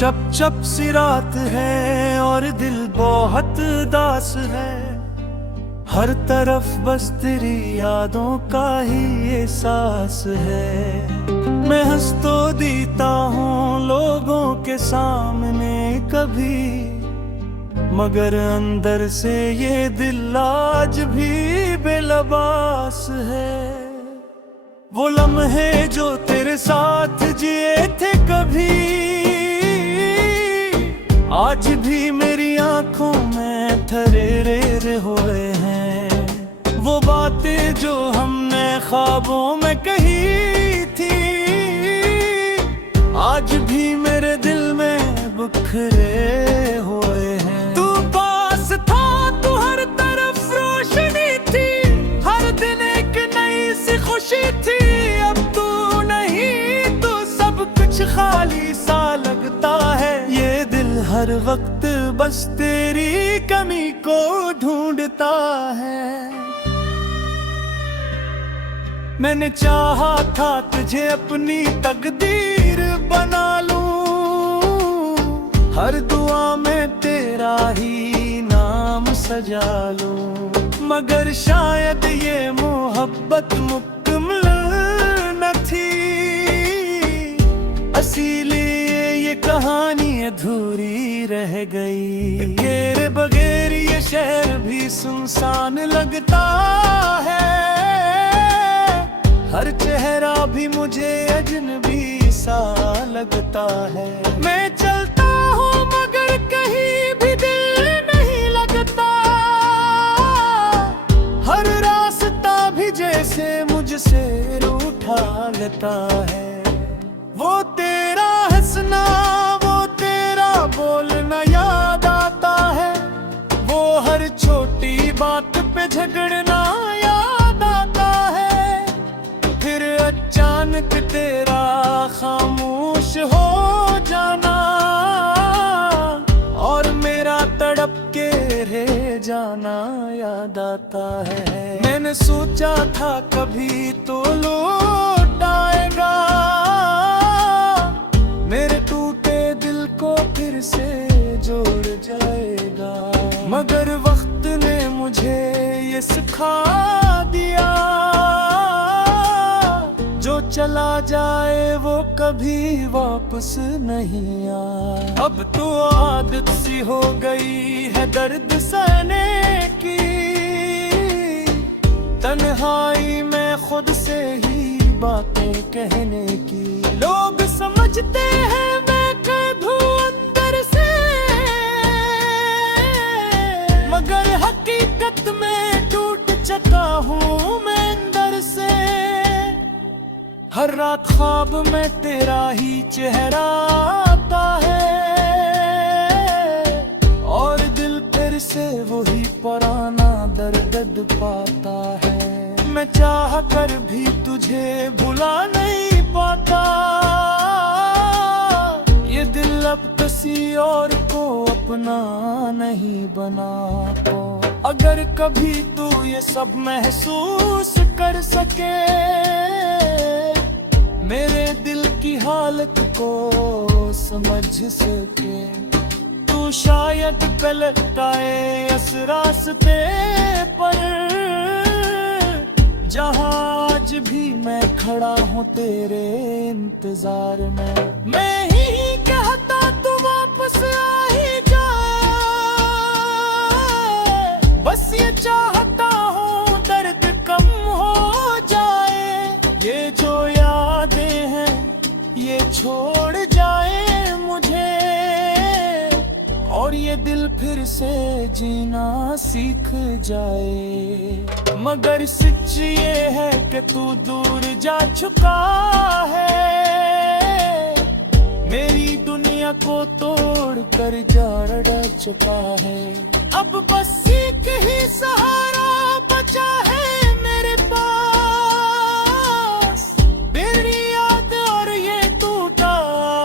चप चप सी रात है और दिल बहुत दास है। हर तरफ बस तेरी यादों का ही एहसास है। मैं हंस तो देता हूँ लोगों के सामने कभी, मगर अंदर से ये दिल आज भी बेलबास है। वो लम्हे जो तेरे साथ जिए थे कभी, आज भी मेरी आंखों में ठरेरे हुए हैं। वो बातें जो हमने ख्वाबों में कही थी, आज भी मेरे दिल में बिखरे हुए हैं। तू पास था तो हर तरफ रोशनी थी, हर दिन एक नई सी खुशी थी। अब तू नहीं तो सब कुछ खाली सा लगता है। ये दिल हर वक्त बस तेरी कमी को ढूंढता है। मैंने चाहा था तुझे अपनी तकदीर बना लूं, हर दुआ में तेरा ही नाम सजा लूं, मगर शायद ये मोहब्बत मुकम्मल न थी। इसीलिए ये कहानी अधूरी रह गई। तेरे बगैर ये शहर भी सुनसान लगता है, हर चेहरा भी मुझे अजनबी सा लगता है। मैं चलता हूँ मगर कहीं भी दिल नहीं लगता, हर रास्ता भी जैसे मुझसे रूठा लगता है। वो तेरा हंसना, वो तेरा बोलना याद आता है, वो हर छोटी बात पे झगड़ना याद आता है। फिर अचानक तेरा खामोश हो जाना और मेरा तड़प के रह जाना याद आता है। मैंने सोचा था कभी तो लौट आएगा, मेरे टूटे दिल को फिर से जोड़ जाएगा, मगर वक्त ने मुझे ये सिखा दिया, जो चला जाए वो कभी वापस नहीं आए। अब तो आदत सी हो गई है दर्द सहने की, तन्हाई में खुद से ही बातें कहने की। लोग समझते हैं मैं कैद हूँ अंदर से, मगर हकीकत में टूट चुका हूँ मैं अंदर से। हर रात ख्वाब में तेरा ही चेहरा आता है और दिल फिर से वही पुराना दर्द पाता है। मैं चाह कर भी तुझे भुला नहीं पाता, ये दिल अब किसी और को अपना नहीं बना। तो अगर कभी तू ये सब महसूस कर सके, मेरे दिल की हालत को समझ सके, तू शायद पलट आए इस रास्ते पर, जहाँ आज भी मैं खड़ा हूँ तेरे इंतजार में। मैं ही कहता तू वापस आ ही जा, बस ये चाहता हूँ दर्द कम हो जाए। ये जो यादें हैं ये छोड़ जाए मुझे, और ये दिल फिर से जीना सीख जाए। मगर सच ये है कि तू दूर जा चुका है, मेरी दुनिया को तोड़ कर जा चुका है। अब बस एक ही सहारा बचा है मेरे पास, तेरी याद और ये टूटा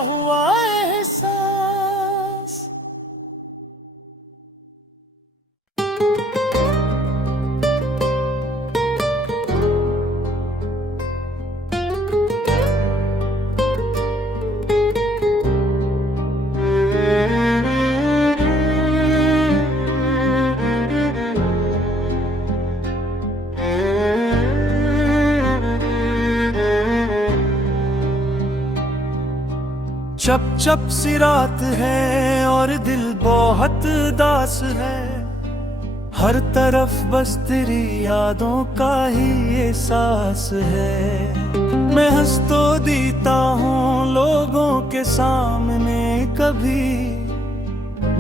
हुआ एहसास। चप चप सी रात है और दिल बहुत दास है, हर तरफ बस तेरी यादों का ही एहसास है। मैं हंस तो देता हूँ लोगों के सामने कभी,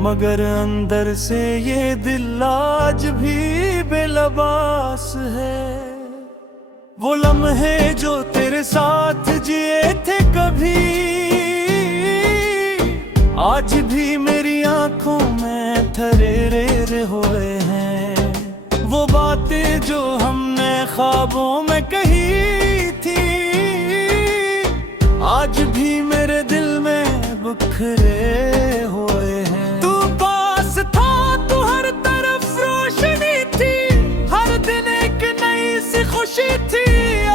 मगर अंदर से ये दिल आज भी बेलबास है। वो लम्हे जो तेरे साथ जिए थे कभी, आज भी मेरी आंखों में ठरेरे हुए हैं। वो बातें जो हमने ख्वाबों में कही थी, आज भी मेरे दिल में बिखरे हुए हैं। तू पास था तो हर तरफ रोशनी थी, हर दिन एक नई सी खुशी थी।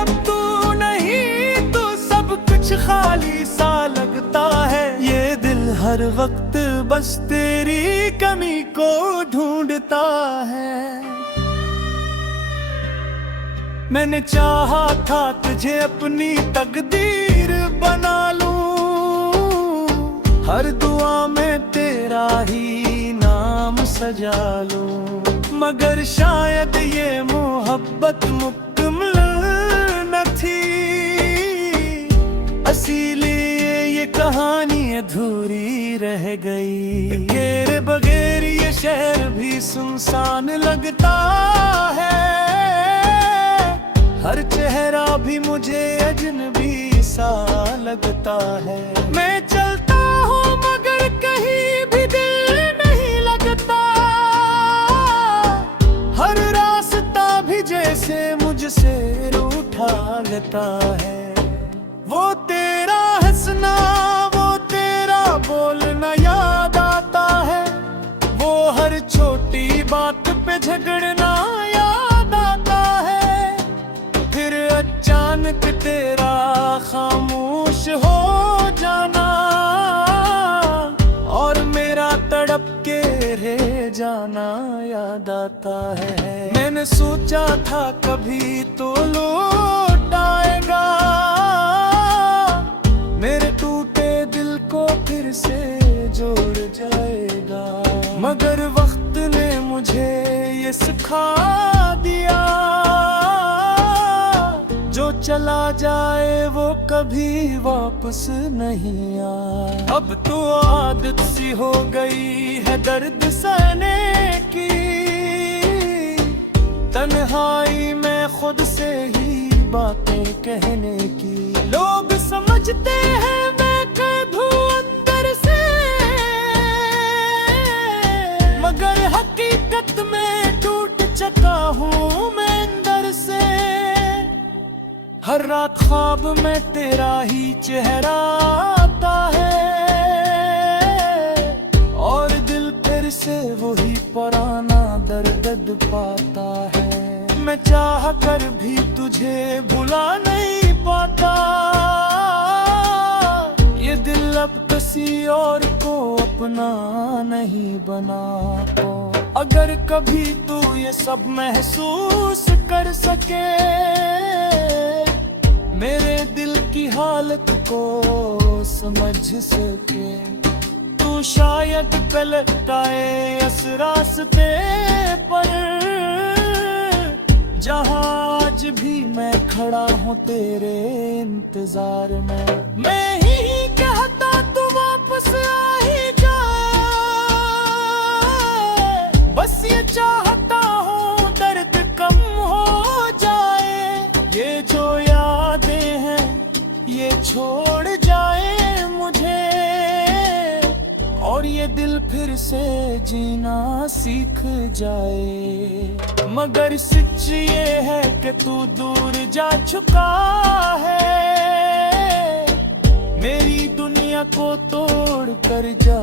अब तू नहीं तो सब कुछ खाली सा लगता है। ये दिल हर वक्त बस तेरी कमी को ढूंढता है। मैंने चाहा था तुझे अपनी तकदीर बना लूं, हर दुआ में तेरा ही नाम सजा लूं, मगर शायद ये मोहब्बत मुकम्मल न थी। इसीलिए ये कहानी अधूरी रह गई। तेरे बगैर ये शहर भी सुनसान लगता है, हर चेहरा भी मुझे अजनबी सा लगता है। मैं चलता हूँ मगर कहीं भी दिल नहीं लगता, हर रास्ता भी जैसे मुझसे रूठा लेता है। वो तेरा हंसना, वो तेरा बोलना याद आता है, वो हर छोटी बात पे झगड़ना याद आता है। फिर अचानक तेरा खामोश हो जाना, और मेरा तड़प के रह जाना याद आता है। मैंने सोचा था कभी तो लौट आएगा, मेरे टूटे दिल को फिर से जोड़ जाएगा, मगर वक्त ने मुझे ये सिखा दिया, जो चला जाए वो कभी वापस नहीं आए। अब तो आदत सी हो गई है दर्द सहने की, तन्हाई में खुद से ही बातें कहने की। लोग समझते हैं मैं कैद हूँ अंदर से, मगर हकीकत में टूट चुका हूँ मैं अंदर से। हर रात ख्वाब में तेरा ही चेहरा आता है, और दिल फिर से वही पुराना दर्द पाता है। मैं चाह कर भी तुझे भुला नहीं पाता, ये दिल अब किसी और को अपना नहीं बना तो। अगर कभी तू ये सब महसूस कर सके, मेरे दिल की हालत को समझ सके, तू शायद पलट आए इस रास्ते पर, जहाँ आज भी मैं खड़ा हूँ तेरे इंतजार में। मैं ही कहता तू वापस आ ही जा, बस ये चाहता हूँ दर्द कम हो जाए। ये जो यादें हैं ये छोड़ जाए मुझे, और ये दिल फिर से जीना सीख जाए। मगर सच ये है कि तू दूर जा चुका है, मेरी दुनिया को तोड़ कर जा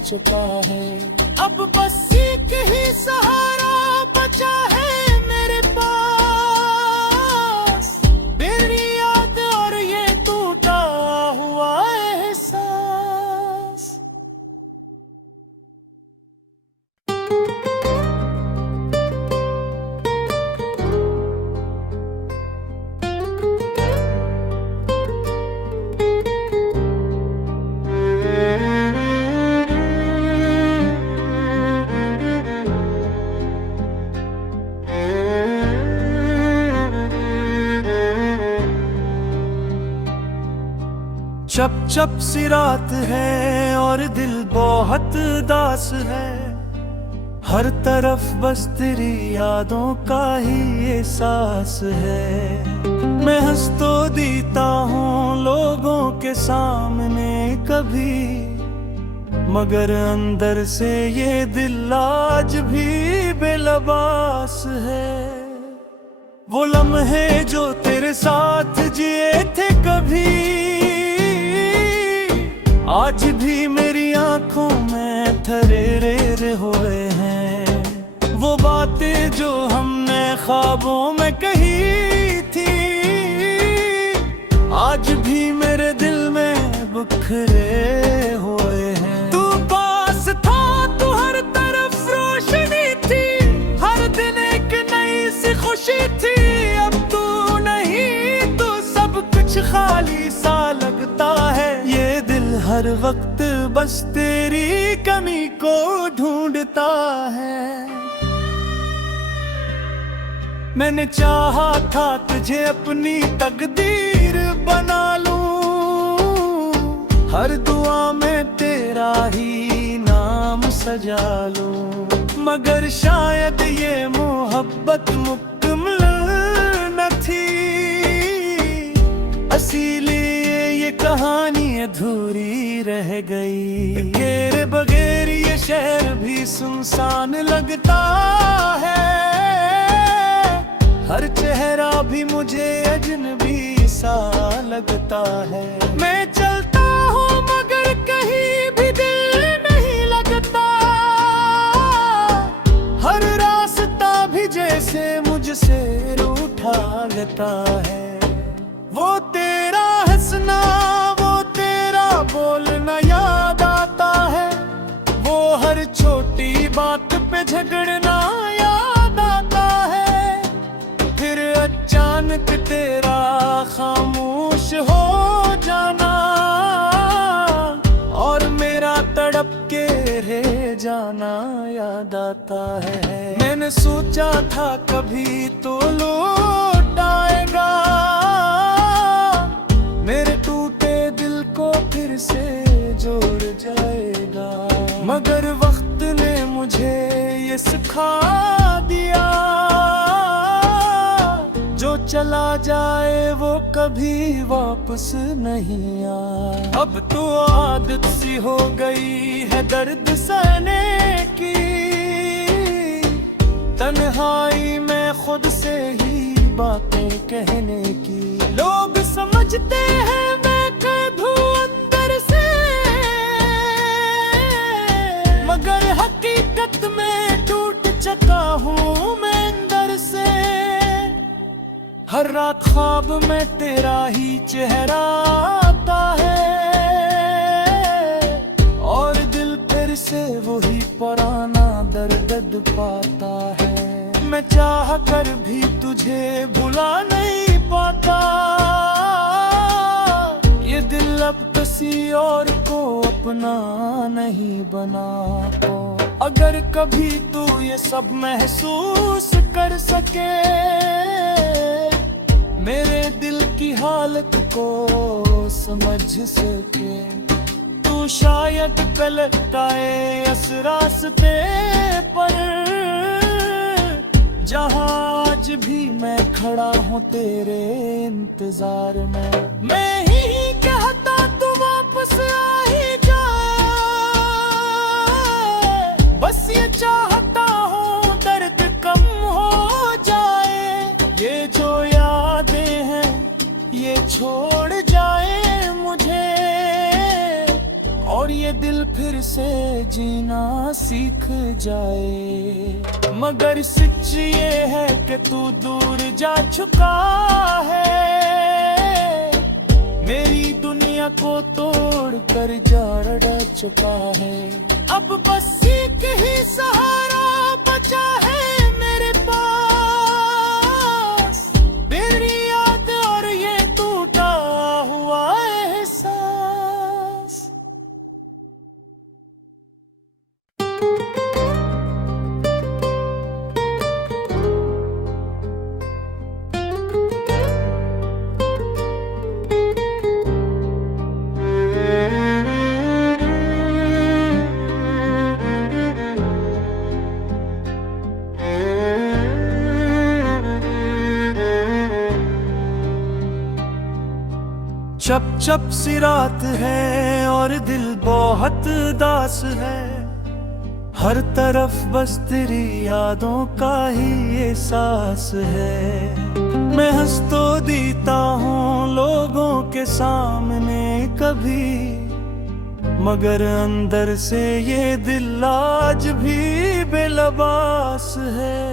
चुका है। अब बस एक ही सहारा बचा है मेरे पास, तेरी याद और ये टूटा हुआ एहसास। चप चप सी रात है और दिल बहुत दास है, हर तरफ बस तेरी यादों का ही एहसास है। मैं हंस तो देता हूँ लोगों के सामने कभी, मगर अंदर से ये दिल आज भी बेलबास है। वो लम्हे जो तेरे साथ जिए थे कभी, आज भी मेरी आंखों में ठरेरे हुए हैं। वो बातें जो हमने ख्वाबों में कही थी, आज भी मेरे दिल में बिखरे हुए हैं। तू पास था तो हर तरफ रोशनी थी, हर दिन एक नई सी खुशी थी। अब तू नहीं तो सब कुछ खाली सा लगता है। ये दिल हर वक्त बस तेरी कमी को ढूंढता है। मैंने चाहा था तुझे अपनी तकदीर बना लूं, हर दुआ में तेरा ही नाम सजा लूं, मगर शायद ये मोहब्बत मुकम्मल न थी। इसीलिए ये कहानी अधूरी रह गई। तेरे बगैर ये शहर भी सुनसान लगता है, हर चेहरा भी मुझे अजनबी सा लगता है। मैं चलता हूँ मगर कहीं भी दिल नहीं लगता, हर रास्ता भी जैसे मुझसे रूठा लगता है। वो तेरा हंसना, वो तेरा बोलना याद आता है, वो हर छोटी बात पे झगड़ना याद आता है। फिर अचानक तेरा खामोश हो जाना, और मेरा तड़प के रह जाना याद आता है। मैंने सोचा था कभी तो लौट आएगा, मेरे टूटे दिल को फिर से जोड़ जाएगा, मगर वक्त ने मुझे ये सिखा दिया, जो चला जाए वो कभी वापस नहीं आ। अब तो आदत सी हो गई है दर्द सहने की, तन्हाई में खुद से ही बातें कहने की। लोग समझते हैं मैं कैद हूँ अंदर से, मगर हकीकत में टूट चुका हूँ मैं अंदर से। हर रात ख्वाब में तेरा ही चेहरा आता है, और दिल फिर से वही पुराना दर्द पाता है। मैं चाह कर भी तुझे भुला नहीं पाता, ये दिल अब किसी और को अपना नहीं बना। तो अगर कभी तू ये सब महसूस कर सके, मेरे दिल की हालत को समझ सके, तू शायद पलट आए इस रास्ते पर, जहाँ आज भी मैं खड़ा हूँ तेरे इंतजार में। मैं ही कहता तू वापस आ ही जा, बस ये चाहता हूँ दर्द कम हो जाए। ये जो यादें हैं ये छोड़ जाए मुझे, और ये दिल फिर से जीना सीख जाए। मगर सच ये है कि तू दूर जा चुका है, मेरी दुनिया को तोड़ कर जा रड़ चुका है। अब बस एक ही सहारा बचा है मेरे पास, तेरी याद और ये टूटा हुआ एहसास। चप चप सी रात है और दिल बहुत दास है, हर तरफ बस तेरी यादों का ही एहसास है। मैं हंस तो देता हूँ लोगों के सामने कभी, मगर अंदर से ये दिल आज भी बेलबास है।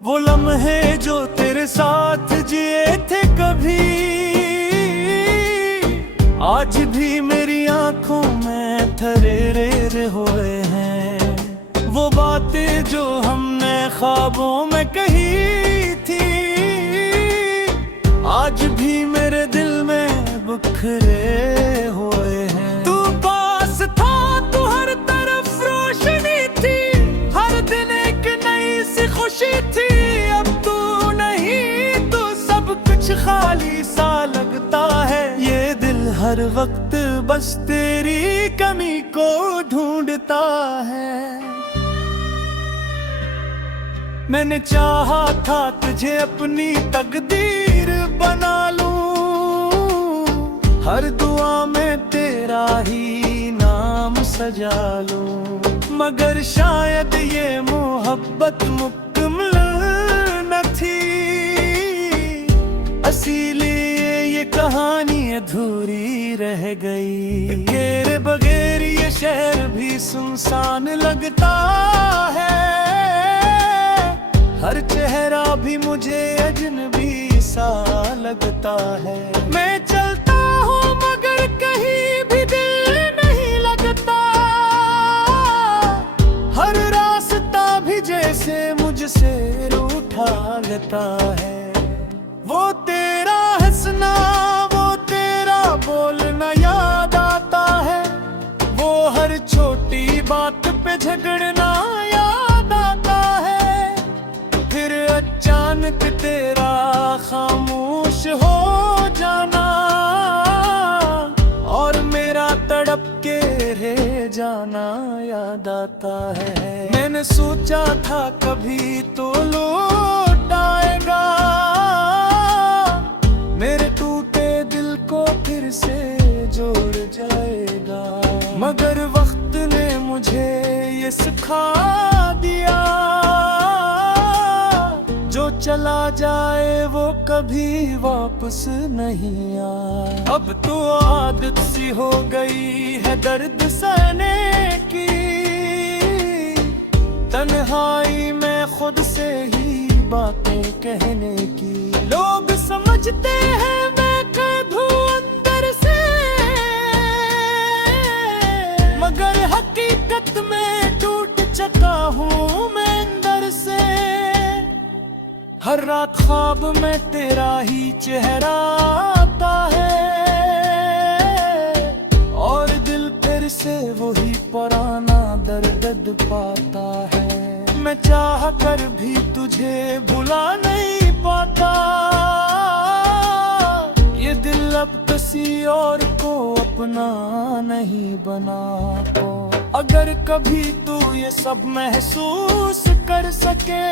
वो लम्हे जो तेरे साथ जिए थे कभी, आज भी मेरी आंखों में ठरेरे हुए हैं। वो बातें जो हमने ख्वाबों में कही थी, आज भी मेरे दिल में बिखरे हुए हैं। तू पास था तो हर तरफ रोशनी थी, हर दिन एक नई सी खुशी थी। अब तू नहीं तो सब कुछ खाली सा लगता है। ये दिल हर वक्त बस तेरी कमी को ढूंढता है। मैंने चाहा था तुझे अपनी तकदीर बना लूं, हर दुआ में तेरा ही नाम सजा लूं, मगर शायद ये मोहब्बत मुकम्मल न थी। इसीलिए ये कहानी अधूरी रह गई। तेरे बगैर ये शहर भी सुनसान लगता है, हर चेहरा भी मुझे अजनबी सा लगता है। मैं चलता हूँ मगर कहीं भी दिल नहीं लगता, हर रास्ता भी जैसे मुझसे रूठा लगता है। वो तेरा हंसना, वो तेरा बोलना याद आता है, वो हर छोटी बात पे झगड़ना याद आता है। फिर अचानक तेरा खामोश हो जाना, और मेरा तड़प के रह जाना याद आता है। मैंने सोचा था कभी तो लौट आएगा, मेरे टूटे दिल को फिर से जोड़ जाएगा, मगर वक्त ने मुझे ये सिखा दिया, जो चला जाए वो कभी वापस नहीं आ। अब तो आदत सी हो गई है दर्द सहने की, तन्हाई में खुद से ही बातें कहने की। लोग समझते हैं मैं कैद हूँ अंदर से, मगर हकीकत में टूट चुका हूँ मैं अंदर से। हर रात ख्वाब में तेरा ही चेहरा आता है, और दिल फिर से वही पुराना दर्द पाता है। मैं चाह कर भी तुझे भुला नहीं पाता, ये दिल अब किसी और को अपना नहीं बना। तो अगर कभी तू ये सब महसूस कर सके,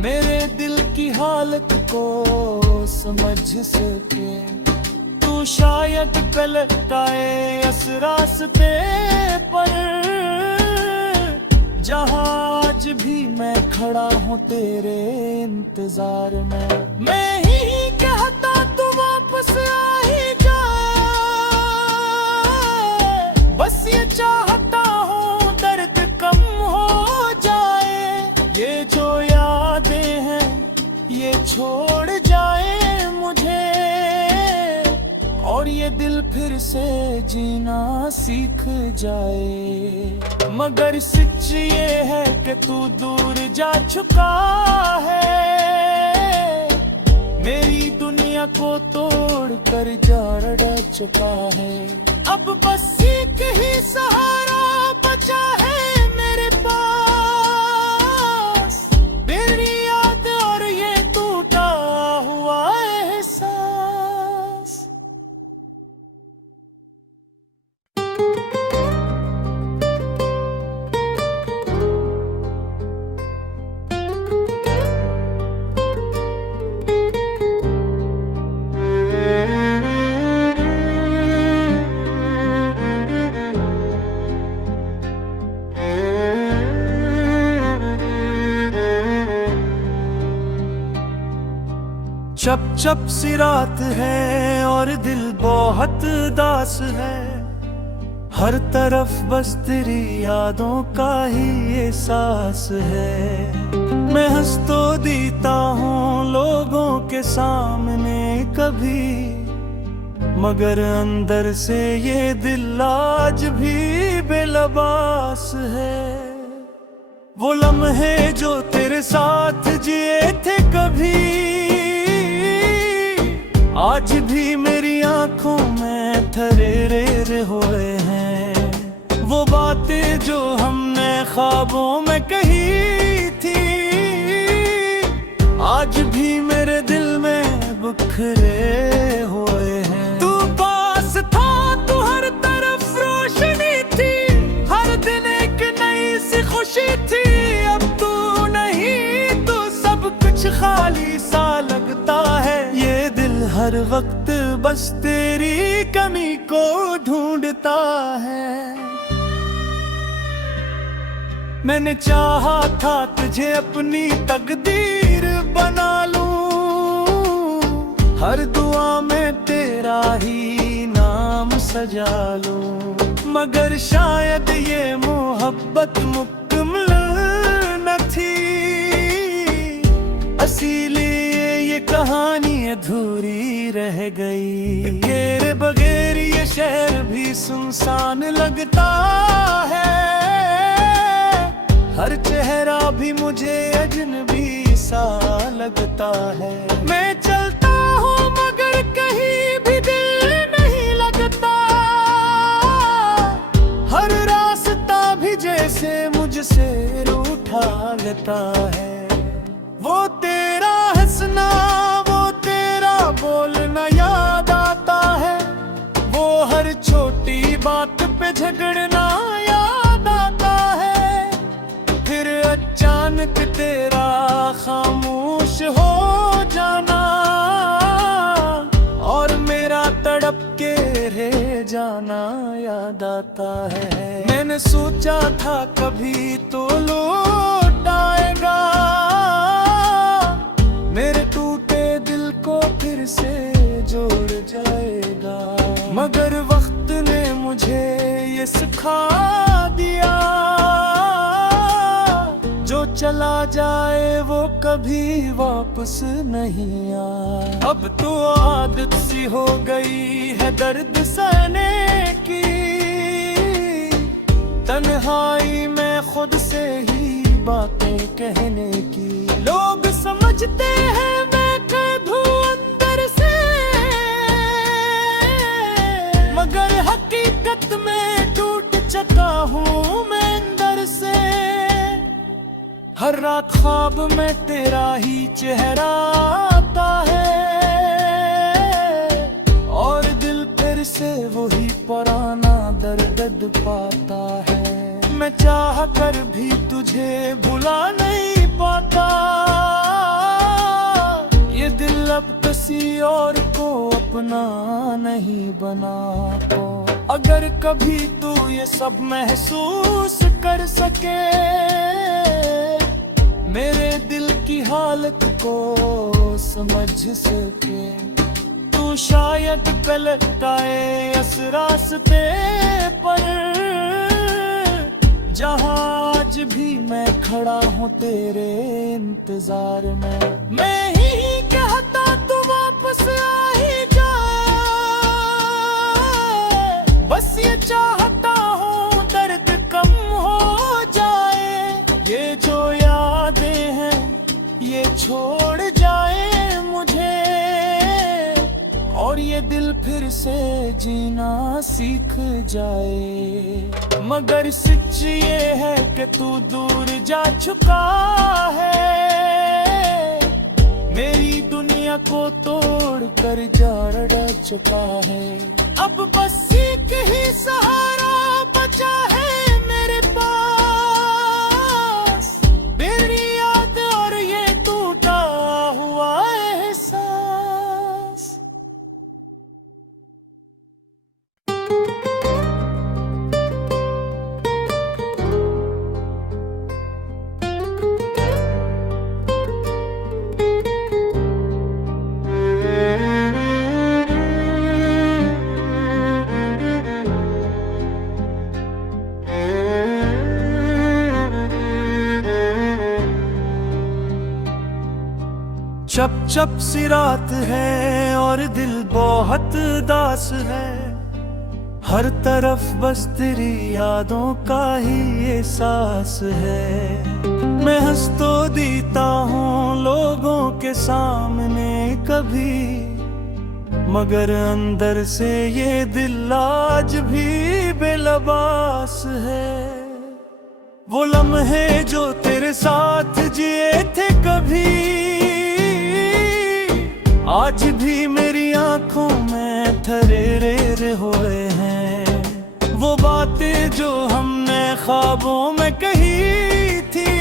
मेरे दिल की हालत को समझ सके, तू शायद पलट आए इस रास्ते पर, जहाँ आज भी मैं खड़ा हूँ तेरे इंतजार में। मैं ही कहता तू वापस आ ही जा, बस ये चाहता हूँ दर्द कम हो जाए। ये जो यादें हैं ये छोड़ जाए मुझे, और ये दिल फिर से जीना सीख जाए। मगर सच ये है कि तू दूर जा चुका है, मेरी दुनिया को तोड़ कर जा चुका है। अब बस एक ही सहारा बचा है मेरे पास, तेरी याद और ये टूटा हुआ एहसास। चप चप सी रात है और दिल बहुत दास है, हर तरफ बस तेरी यादों का ही एहसास है। मैं हंस तो देता हूँ लोगों के सामने कभी, मगर अंदर से ये दिल आज भी बेलबास है। वो लम्हे जो तेरे साथ जिए थे कभी, आज भी मेरी आंखों में ठहरे हुए हैं। वो बातें जो हमने ख्वाबों में कही थी, आज भी मेरे दिल में बिखरे हुए हैं। तू पास था तो हर तरफ रोशनी थी, हर दिन एक नई सी खुशी थी। अब तू नहीं तो सब कुछ खाली सा लगता है। ये दिल हर वक्त बस तेरी कमी को ढूंढता है। मैंने चाहा था तुझे अपनी तकदीर बना लूं, हर दुआ में तेरा ही नाम सजा लूं, मगर शायद ये मोहब्बत मुकम्मल न थी। इसीलिए ये कहानी अधूरी रह गई। तेरे बगैर ये शहर भी सुनसान लगता है, हर चेहरा भी मुझे अजनबी सा लगता है। मैं चलता हूँ मगर कहीं भी दिल नहीं लगता, हर रास्ता भी जैसे मुझसे रूठा लगता है। वो तेरा हंसना, वो तेरा बोलना याद आता है, वो हर छोटी बात पे झगड़ना याद आता है। फिर अचानक तेरा खामोश हो जाना, और मेरा तड़प के रह जाना याद आता है। मैंने सोचा था कभी तो लौट आएगा, मेरे टूटे दिल को फिर से जोड़ जाएगा, मगर वक्त ने मुझे ये सिखा दिया, जो चला जाए वो कभी वापस नहीं आ। अब तो आदत सी हो गई है दर्द सहने की, तन्हाई में खुद से ही बातें कहने की। लोग समझते हैं मैं कैद हूँ अंदर से, मगर हकीकत में टूट चुका हूँ मैं अंदर से। हर रात ख्वाब में तेरा ही चेहरा आता है, और दिल फिर से वही पुराना दर्द पाता है। मैं चाह कर भी तुझे भुला नहीं पाता, ये दिल अब किसी और को अपना नहीं बना। तो अगर कभी तू ये सब महसूस कर सके, मेरे दिल की हालत को समझ सके, तू शायद पलट आए इस रास्ते पर, जहाँ आज भी मैं खड़ा हूँ तेरे इंतजार में। मैं ही कहता तू वापस आ ही जा, बस ये चाहता हूँ दर्द कम हो जाए। ये जो यादें हैं ये छोड़ जाए मुझे, और ये दिल फिर से जीना सीख जाए। मगर सच ये है कि तू दूर जा चुका है, मेरी दुनिया को तोड़ कर जा चुका है। अब बस एक ही सहारा बचा है मेरे पास, मेरी याद और ये टूटा हुआ एहसास। चप चप सी रात है और दिल बहुत दास है, हर तरफ बस तेरी यादों का ही एहसास है। मैं हंस तो देता हूँ लोगों के सामने कभी, मगर अंदर से ये दिल आज भी बेलबास है। वो लम्हे जो तेरे साथ जिए थे कभी, आज भी मेरी आंखों में ठरेरे हुए हैं। वो बातें जो हमने ख्वाबों में कही थी,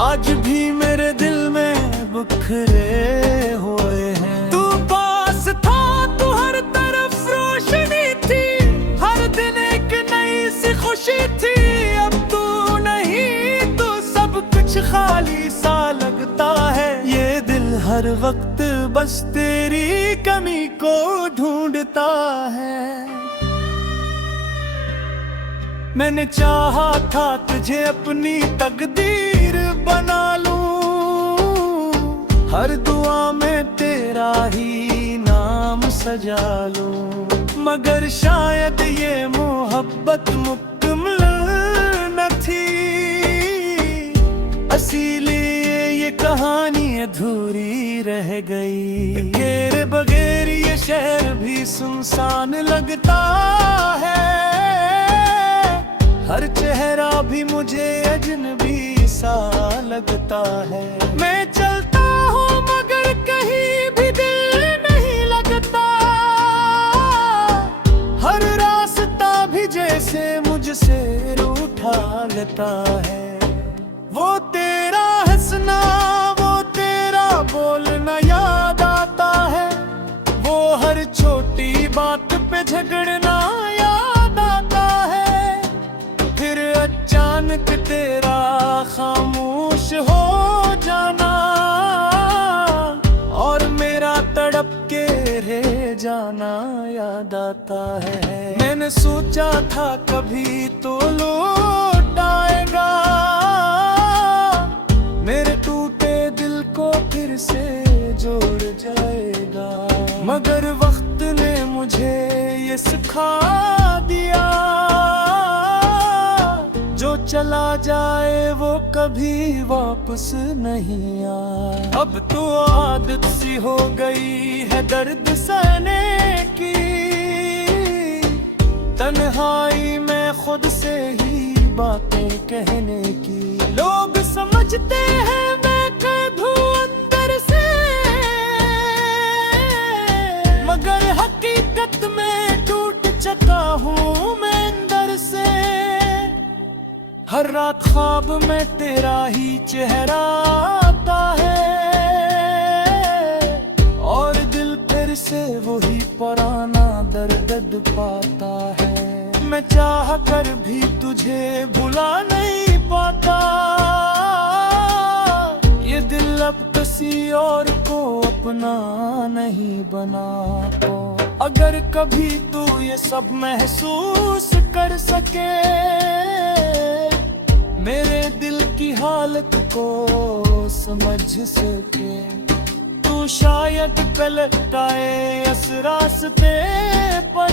आज भी मेरे दिल में बिखरे हुए हैं। तू पास था तो हर तरफ रोशनी थी, हर दिन एक नई सी खुशी थी। अब तू नहीं तो सब कुछ खाली सा लगता है। ये दिल हर वक्त बस तेरी कमी को ढूंढता है। मैंने चाहा था तुझे अपनी तकदीर बना लूं, हर दुआ में तेरा ही नाम सजा लूं, मगर शायद ये मोहब्बत मुकम्मल न थी। इसीलिए ये कहानी अधूरी रह गई। तेरे बगैर ये शहर भी सुनसान लगता है, हर चेहरा भी मुझे अजनबी सा लगता है। मैं चलता हूँ मगर कहीं भी दिल नहीं लगता, हर रास्ता भी जैसे मुझसे रूठा लगता है। वो तेरा हंसना, वो तेरा बोलना याद आता है, वो हर छोटी बात पे झगड़ना याद आता है। फिर अचानक तेरा खामोश हो जाना और मेरा तड़प के रह जाना याद आता है। मैंने सोचा था कभी तो लौट आएगा, मेरे टूटे दिल को फिर से जोड़ जाएगा, मगर वक्त ने मुझे ये सिखा दिया, जो चला जाए वो कभी वापस नहीं आ। अब तो आदत सी हो गई है दर्द सहने की, तन्हाई में खुद से ही बातें कहने की। लोग समझते हैं मैं कैद हूँ अंदर से, मगर हकीकत में टूट चुका हूँ मैं अंदर से। हर रात ख्वाब में तेरा ही चेहरा आता है और दिल फिर से वही पुराना दर्द पाता है। मैं चाह कर भी तुझे भुला नहीं पाता, ये दिल अब किसी और को अपना नहीं बना तो। अगर कभी तू ये सब महसूस कर सके, मेरे दिल की हालत को समझ सके, तू शायद पलट आए इस रास्ते पर,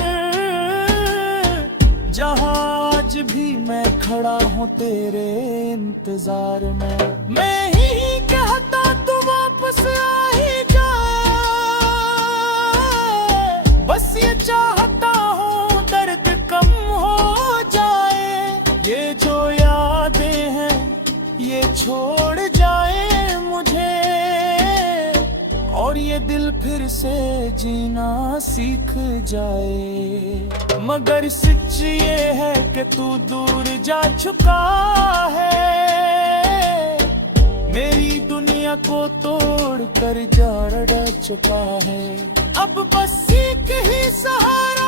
जहाँ आज भी मैं खड़ा हूँ तेरे इंतजार में। मैं ही कहता तू वापस आ ही जा, बस ये चाहता हूँ दर्द कम हो जाए। ये जो यादें हैं ये छोड़ जाए मुझे, और ये दिल फिर से जीना सीख जाए। मगर सच ये है कि तू दूर जा चुका है, मेरी दुनिया को तोड़ कर जा चुका है। अब बस एक ही सहारा